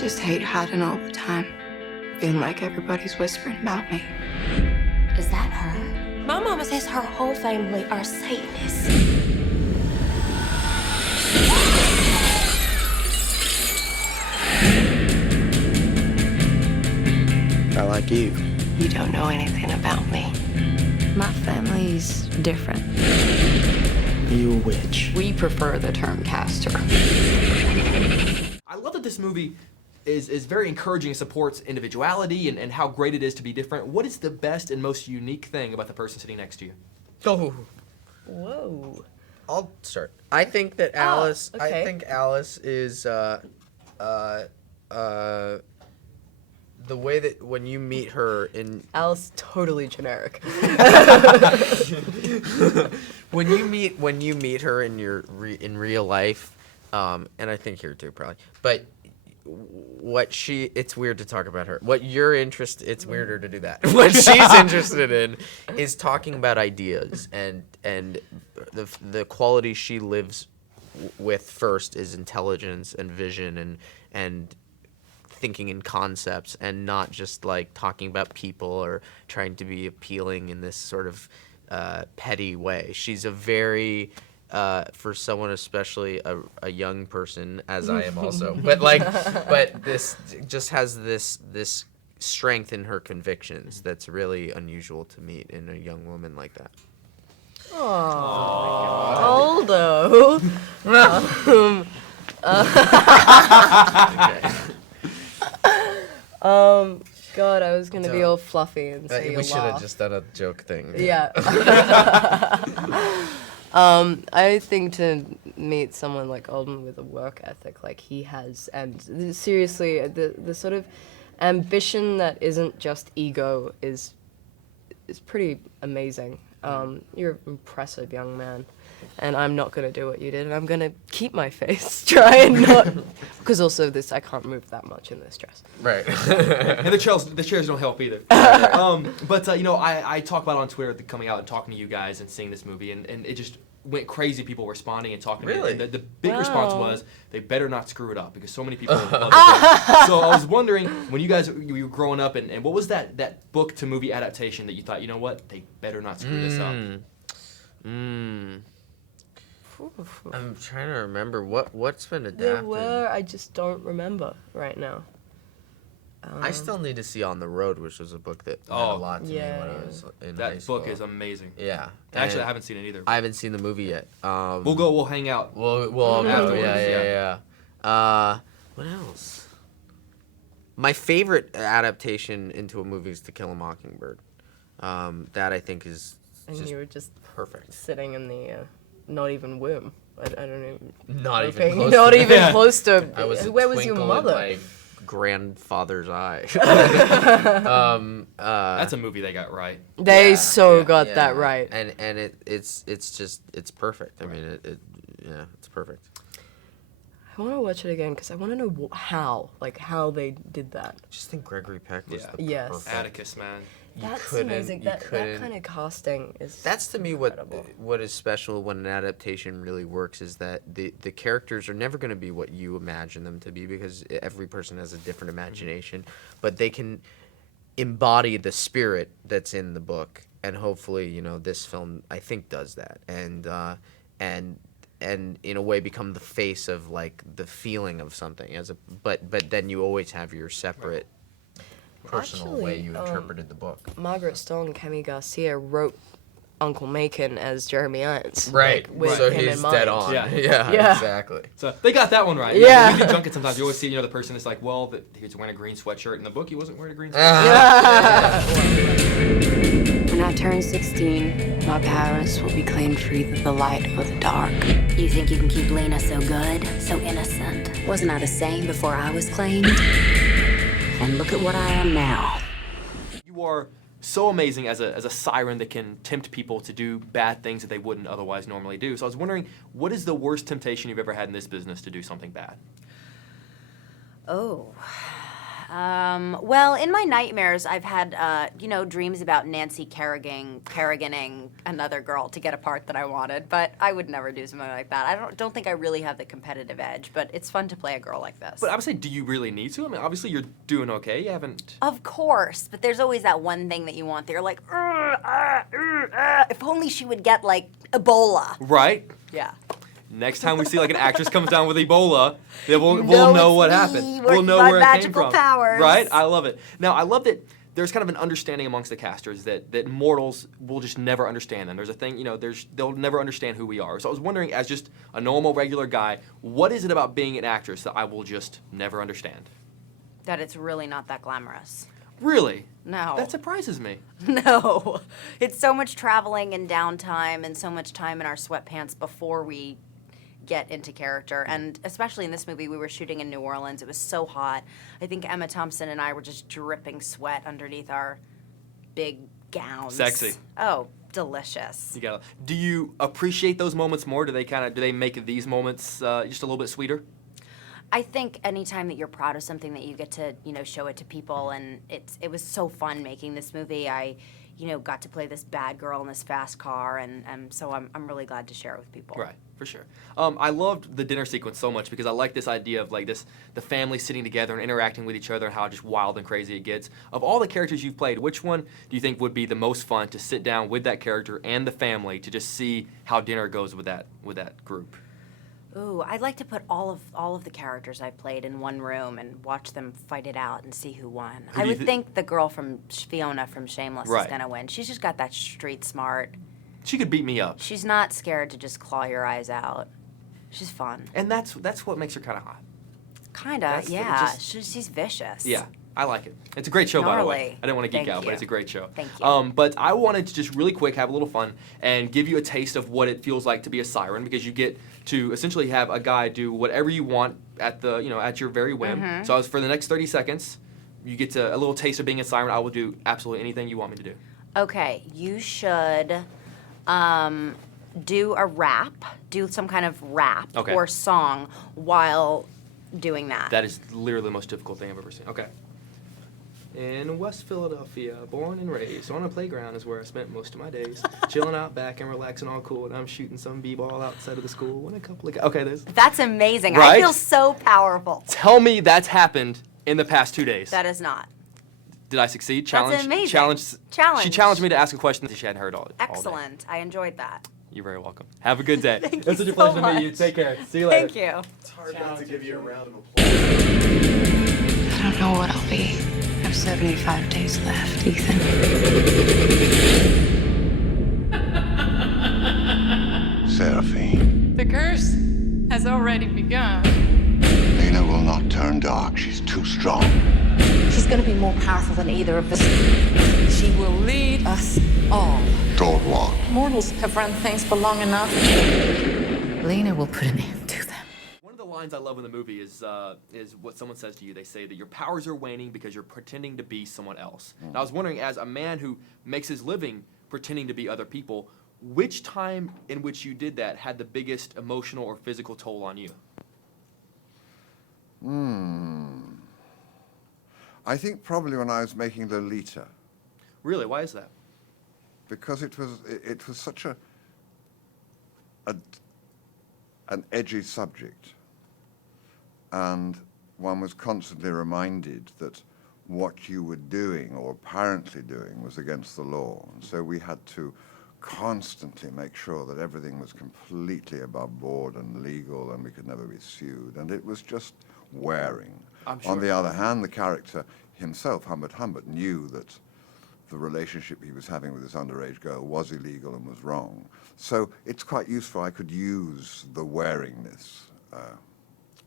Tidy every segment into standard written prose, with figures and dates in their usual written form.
just hate hiding all the time. Feeling like everybody's whispering about me. Is that her? My mama says her whole family are Satanists. I like you. You don't know anything about me. My family's different. You a witch. We prefer the term caster. I love that this movie is very encouraging and supports individuality and how great it is to be different. What is the best and most unique thing about the person sitting next to you? Oh. Whoa. I'll start. I think that Alice. okay. I think Alice is the way that when you meet her in Alice, totally generic. when you meet her in in real life, and I think here too probably, but it's weird to talk about her. What you're interested, it's weirder to do that. What she's interested in is talking about ideas and the quality she lives with first is intelligence and vision and thinking in concepts and not just like talking about people or trying to be appealing in this sort of petty way. She's a very for someone, especially a young person, as I am also, but this just has this strength in her convictions that's really unusual to meet in a young woman like that. Aldo. God, I was gonna be all fluffy and say We should have laugh. just done a joke thing. Yeah. I think to meet someone like Alden with a work ethic like he has, and seriously, the sort of ambition that isn't just ego is pretty amazing. You're an impressive young man, and I'm not gonna do what you did, and I'm gonna keep my face, try and not, because also I can't move that much in this dress. Right. And the chairs don't help either. But I talk about it on Twitter, coming out and talking to you guys and seeing this movie, and it just went crazy. People responding and talking. Really? To me. And the big response was they better not screw it up because so many people love it. So I was wondering when you were growing up and what was that book to movie adaptation that you thought, you know what, they better not screw this up. I'm trying to remember what's been adapted. There were, I just don't remember right now. I still need to see On the Road, which was a book that meant a lot to me when I was in high That school. book is amazing. Yeah. Actually, I haven't seen it either. I haven't seen the movie yet. We'll hang out. We'll go. Afterwards, Yeah. What else? My favorite adaptation into a movie is To Kill a Mockingbird. That I think is And just you were just perfect. sitting in the not even womb. I don't even. Not even okay, close not to even Yeah. close to. I was a Where was your twinkle in mother? my grandfather's eye. That's a movie they got right. They got that right. And it's perfect. I mean it's perfect. I want to watch it again because I want to know how they did that. I just think Gregory Peck was the Yes. perfect. Atticus, man. That's amazing. That kind of casting is. That's to me incredible. what is special when an adaptation really works is that the characters are never going to be what you imagine them to be because every person has a different imagination, but they can embody the spirit that's in the book, and hopefully this film I think does that, and in a way become the face of like the feeling of something but then you always have your separate personal way you interpreted the book. Margaret Stoll and Kemi Garcia wrote Uncle Macon as Jeremy Irons. Right. With So him in he's mind. dead on. Yeah. Yeah, exactly. So they got that one right. Yeah. When we do Junket sometimes you always see the person is like, well, he's wearing a green sweatshirt. In the book, he wasn't wearing a green sweatshirt. When I turn 16, my parents will be claimed for either the light or the dark. You think you can keep Lena so good, so innocent? Wasn't I the same before I was claimed? And look at what I am now. You are so amazing as a siren that can tempt people to do bad things that they wouldn't otherwise normally do. So I was wondering, what is the worst temptation you've ever had in this business to do something bad? Oh. Well, in my nightmares, I've had, dreams about Nancy Kerriganing another girl to get a part that I wanted, but I would never do something like that. I don't think I really have the competitive edge, but it's fun to play a girl like this. But I would say, do you really need to? I mean, obviously you're doing okay. You haven't. Of course, but there's always that one thing that you want that you're like, if only she would get, like, Ebola. Right? Yeah. Next time we see like an actress comes down with Ebola, then we'll know know it's what me happened. We'll working know my where it came magical from. powers. Right? I love it. Now I love that there's kind of an understanding amongst the casters that mortals will just never understand them. There's a thing, they'll never understand who we are. So I was wondering, as just a normal, regular guy, what is it about being an actress that I will just never understand? That it's really not that glamorous. Really? No. That surprises me. No. It's so much traveling and downtime and so much time in our sweatpants before we get into character. And especially in this movie, we were shooting in New Orleans. It was so hot. I think Emma Thompson and I were just dripping sweat underneath our big gowns. Sexy. Oh, delicious. Do you appreciate those moments more? Do they make these moments just a little bit sweeter? I think anytime that you're proud of something that you get to, show it to people, and it was so fun making this movie. I, got to play this bad girl in this fast car, and so I'm really glad to share it with people. Right, for sure. I loved the dinner sequence so much because I like this idea of like the family sitting together and interacting with each other and how just wild and crazy it gets. Of all the characters you've played, which one do you think would be the most fun to sit down with that character and the family to just see how dinner goes with that group? Ooh, I'd like to put all of the characters I played in one room and watch them fight it out and see who won. I would think the girl from Fiona from Shameless is gonna win. She's just got that street smart. She could beat me up. She's not scared to just claw your eyes out. She's fun. And that's what makes her kind of hot. Kinda, yeah. She's vicious. Yeah. I like it. It's a great show, by the way. Gnarly. I didn't want to geek Thank out, you. but it's a great show. Thank you. But I wanted to just really quick have a little fun and give you a taste of what it feels like to be a siren, because you get to essentially have a guy do whatever you want at at your very whim. Mm-hmm. So for the next 30 seconds, you get a little taste of being a siren. I will do absolutely anything you want me to do. Okay, you should do a rap, do some kind of rap or song while doing that. That is literally the most difficult thing I've ever seen. Okay. In West Philadelphia, born and raised, on a playground is where I spent most of my days. Chilling out back and relaxing all cool, and I'm shooting some b-ball outside of the school when a couple of guys... Okay, That's amazing. Right? I feel so powerful. Tell me that's happened in the past 2 days. That is not. Did I succeed? That's amazing. Challenge. She challenged me to ask a question that she hadn't heard all day. Excellent. I enjoyed that. You're very welcome. Have a good day. Thank It's you such a so pleasure to meet you. much. Take care. See you later. Thank you. It's hard not to give you a round of applause. I don't know what I'll be. I have 75 days left, Ethan. Seraphine, The curse has already begun. Lena will not turn dark. She's too strong. She's going to be more powerful than either of us. She will lead us all. Toward what? Mortals have run things for long enough. Lena will put an end to them. One of the lines I love in the movie is what someone says to you. They say that your powers are waning because you're pretending to be someone else. And I was wondering, as a man who makes his living pretending to be other people, which time in which you did that had the biggest emotional or physical toll on you? I think probably when I was making Lolita, Really? Why is that? because it was such an edgy subject, and one was constantly reminded that what you were doing or apparently doing was against the law, and so we had to constantly make sure that everything was completely above board and legal, and we could never be sued, and it was just wearing. I'm sure. On the other hand, the character himself, Humbert, knew that the relationship he was having with this underage girl was illegal and was wrong. So it's quite useful. I could use the wearingness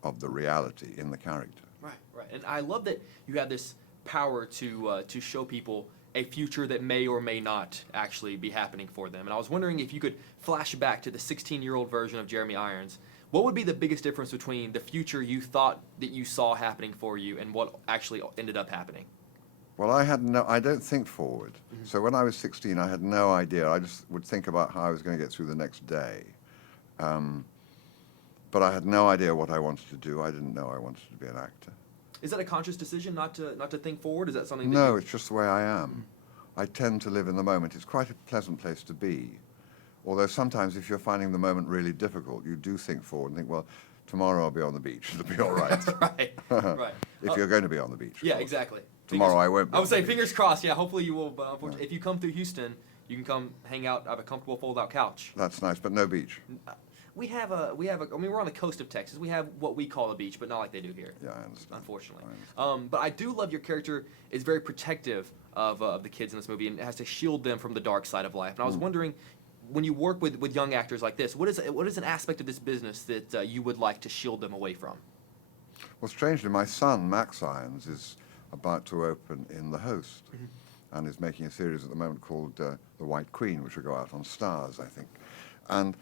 of the reality in the character. Right. And I love that you have this power to show people a future that may or may not actually be happening for them. And I was wondering if you could flash back to the 16-year-old version of Jeremy Irons. What would be the biggest difference between the future you thought that you saw happening for you and what actually ended up happening? Well, I don't think forward. Mm-hmm. So when I was 16, I had no idea. I just would think about how I was going to get through the next day. But I had no idea what I wanted to do. I didn't know I wanted to be an actor. Is that a conscious decision not to think forward? Is that something? That No, it's just the way I am. I tend to live in the moment. It's quite a pleasant place to be. Although sometimes if you're finding the moment really difficult, you do think forward and think, well, tomorrow I'll be on the beach. It'll be all right. right. If you're going to be on the beach. Yeah, exactly. Tomorrow I won't be. I would say fingers crossed. Yeah, hopefully you will. But unfortunately, if you come through Houston, you can come hang out, have a comfortable fold-out couch. That's nice, but no beach. We have a. I mean, we're on the coast of Texas. We have what we call a beach, but not like they do here. Yeah, I understand. Unfortunately. But I do love your character is very protective of the kids in this movie and has to shield them from the dark side of life. And I was wondering, when you work with young actors like this, what is an aspect of this business that you would like to shield them away from? Well, strangely, my son, Max Irons, is about to open in The Host and is making a series at the moment called The White Queen, which will go out on Stars, I think. And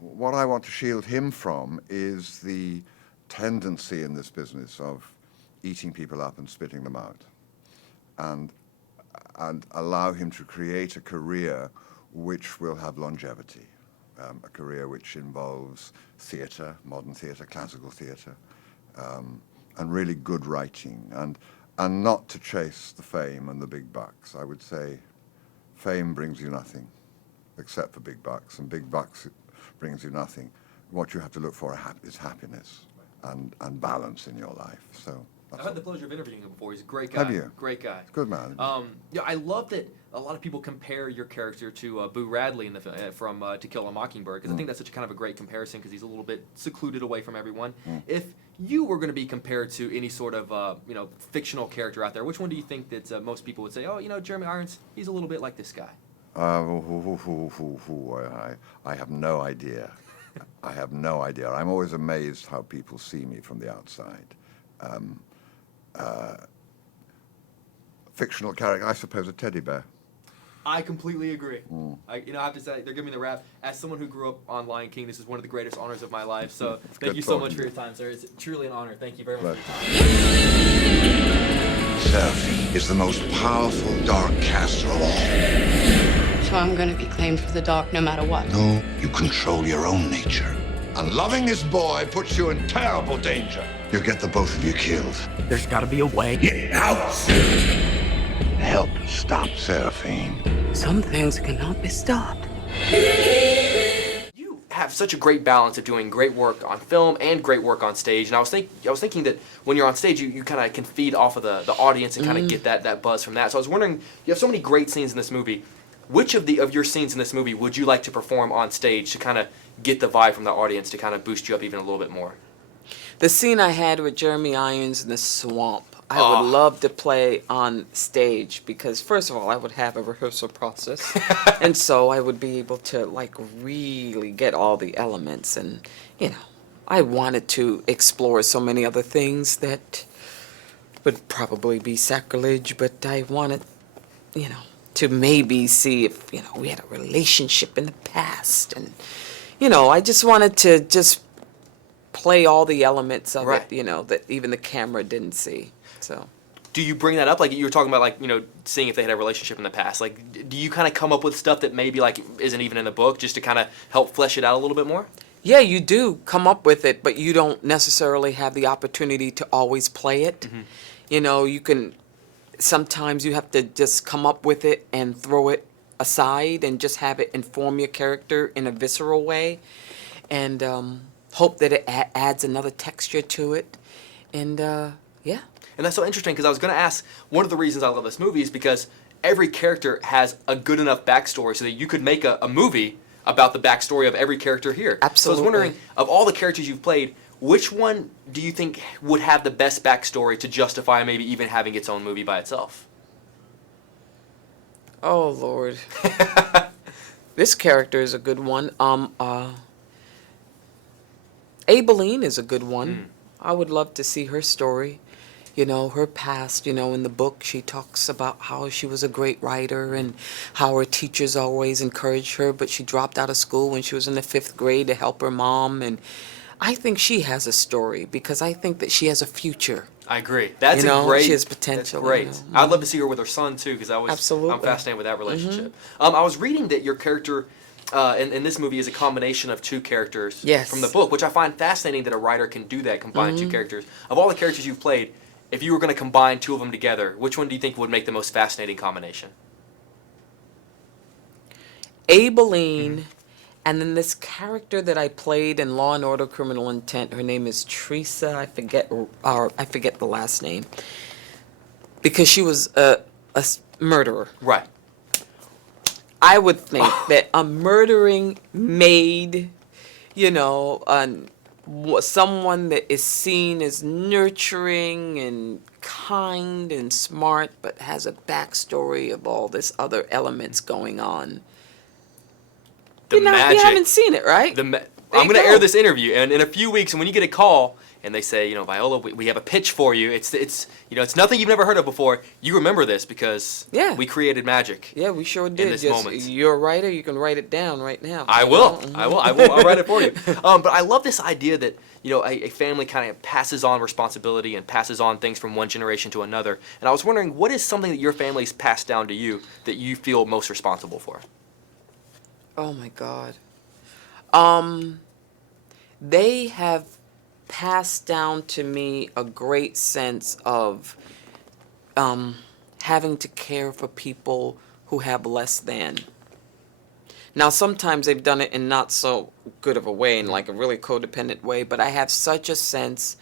what I want to shield him from is the tendency in this business of eating people up and spitting them out, and allow him to create a career which will have longevity, a career which involves theatre, modern theatre, classical theatre, and really good writing, and not to chase the fame and the big bucks. I would say fame brings you nothing except for big bucks, and big bucks brings you nothing. What you have to look for is happiness and balance in your life. So I've had the pleasure of interviewing him before. He's a great guy. Have you? Great guy. Good man. Yeah, I love that a lot of people compare your character to Boo Radley in the from To Kill a Mockingbird, because I think that's such a kind of a great comparison because he's a little bit secluded away from everyone. If you were going to be compared to any sort of fictional character out there, which one do you think that most people would say, oh, Jeremy Irons, he's a little bit like this guy? I have no idea. I have no idea. I'm always amazed how people see me from the outside. Fictional character, I suppose a teddy bear. I completely agree. I have to say, they're giving me the rap. As someone who grew up on Lion King, this is one of the greatest honors of my life. So thank you so much for your time, sir. It's truly an honor. Thank you very much for your time. Seraphine is the most powerful dark caster of all. So I'm gonna be claimed for the dark no matter what. No, you control your own nature. And loving this boy puts you in terrible danger. You'll get the both of you killed. There's gotta be a way. Get out! Help stop Seraphine. Some things cannot be stopped. You have such a great balance of doing great work on film and great work on stage. And I was thinking that when you're on stage, you kind of can feed off of the audience and kind of get that buzz from that. So I was wondering, you have so many great scenes in this movie. Which of your scenes in this movie would you like to perform on stage to kind of get the vibe from the audience to kind of boost you up even a little bit more? The scene I had with Jeremy Irons in the swamp, I would love to play on stage because, first of all, I would have a rehearsal process. And so I would be able to, really get all the elements. And, I wanted to explore so many other things that would probably be sacrilege, but I wanted, to maybe see if, we had a relationship in the past. And, I just wanted to just play all the elements of it, that even the camera didn't see. So, do you bring that up? Like you were talking about, seeing if they had a relationship in the past. Like, do you kind of come up with stuff that maybe isn't even in the book, just to kind of help flesh it out a little bit more? Yeah, you do come up with it, but you don't necessarily have the opportunity to always play it. You can. Sometimes you have to just come up with it and throw it aside and just have it inform your character in a visceral way, and hope that it adds another texture to it, and yeah. And that's so interesting because I was going to ask, one of the reasons I love this movie is because every character has a good enough backstory so that you could make a movie about the backstory of every character here. Absolutely. So I was wondering, of all the characters you've played, which one do you think would have the best backstory to justify maybe even having its own movie by itself? Oh, Lord. This character is a good one. Aibileen is a good one. I would love to see her story. Her past, in the book she talks about how she was a great writer and how her teachers always encouraged her, but she dropped out of school when she was in the 5th grade to help her mom. And I think she has a story because I think that she has a future. I agree. That's great. She has potential. That's great. I'd love to see her with her son too, because I'm fascinated with that relationship. I was reading that your character in this movie is a combination of two characters Yes. from the book, which I find fascinating that a writer can do that, combine two characters. Of all the characters you've played, if you were going to combine two of them together, which one do you think would make the most fascinating combination? Abeline, and then this character that I played in Law and Order: Criminal Intent. Her name is Teresa. I forget the last name, because she was a murderer. Right. I would think that a murdering maid, someone that is seen as nurturing and kind and smart, but has a backstory of all this other elements going on. The You magic. haven't seen it, right? I'm going to air this interview, and in a few weeks, and when you get a call and they say, Viola, we have a pitch for you. It's nothing you've never heard of before. You remember this because we created magic. Yeah, we sure did. In this moment. You're a writer. You can write it down right now. I will. I'll write it for you. But I love this idea that a family kind of passes on responsibility and passes on things from one generation to another. And I was wondering, what is something that your family's passed down to you that you feel most responsible for? Oh my God. They have passed down to me a great sense of having to care for people who have less than. Now, sometimes they've done it in not so good of a way, in like a really codependent way, but I have such a sense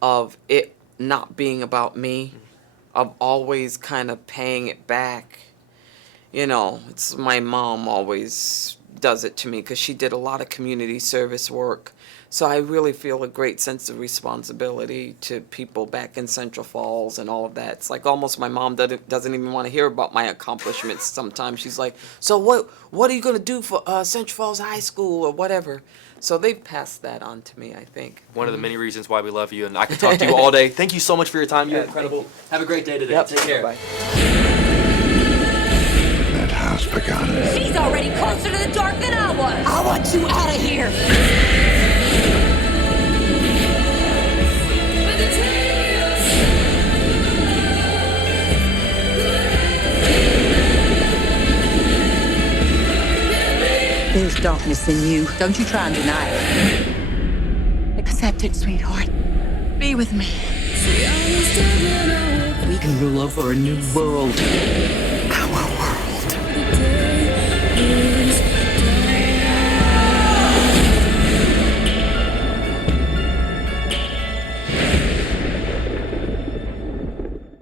of it not being about me, of always kind of paying it back. It's my mom always does it to me because she did a lot of community service work. So I really feel a great sense of responsibility to people back in Central Falls and all of that. It's like almost my mom doesn't even want to hear about my accomplishments sometimes. She's like, so what are you going to do for Central Falls High School or whatever? So they've passed that on to me, I think. One of the many reasons why we love you, and I could talk to you all day. Thank you so much for your time. You're incredible. Have a great day today. Take care. Bye. It has begun. She's already closer to the dark than I was. I want you out of here. There's darkness in you. Don't you try and deny it. Accept it, sweetheart. Be with me. We can rule over a new world. Our world.